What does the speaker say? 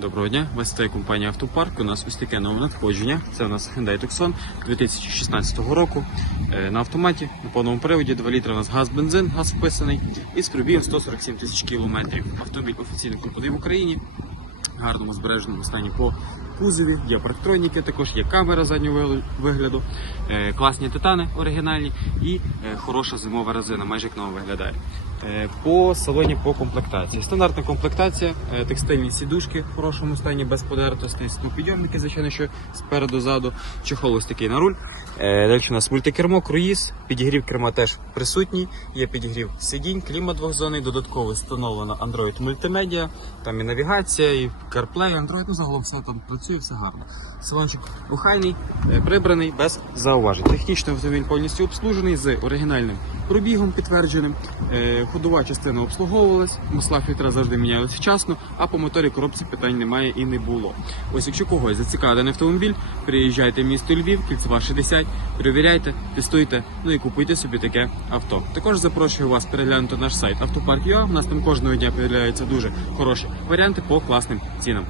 Доброго дня, вас вітає компанія Автопарк. У нас ось таке нове надходження. Це у нас Hyundai Tucson 2016 року. Е, На автоматі, на повному приводі, 2 літри у нас газ-бензин, газ вписаний, і з пробігом 147 тисяч кілометрів. Автомобіль офіційно куплений в Україні, гарному збереженому стані по кузові, є парктроніки, також є камера заднього вигляду, е, класні титани оригінальні і е, хороша зимова резина, майже як нова виглядає. Е, По салоні по комплектації. Стандартна комплектація, е, текстильні сідушки в хорошому стані, без подертостей, підйомники, звичайно, що спереду ззаду, чехол ось такий на руль. Е, Далі у нас мультикермо, круїз, підігрів керма теж присутній, є підігрів сидінь, клімат двохзонний, додатково встановлено Android мультимедіа, там і навігація, і CarPlay, Android, ну загалом все там працює, все гарно. Салончик охайний, е, прибраний, без зауважень. Технічно автомобіль повністю обслужений з оригінальним пробігом підтвердженим. Ходова частина обслуговувалась, масла фільтра завжди мінялися вчасно, а по моторі коробці питань немає і не було. Ось якщо когось зацікавлений автомобіль, приїжджайте в місто Львів, кільцева 60, перевіряйте, тестуйте, ну і купуйте собі таке авто. Також запрошую вас переглянути наш сайт Автопарк.ua. У нас там кожного дня появляються дуже хороші варіанти по класним цінам.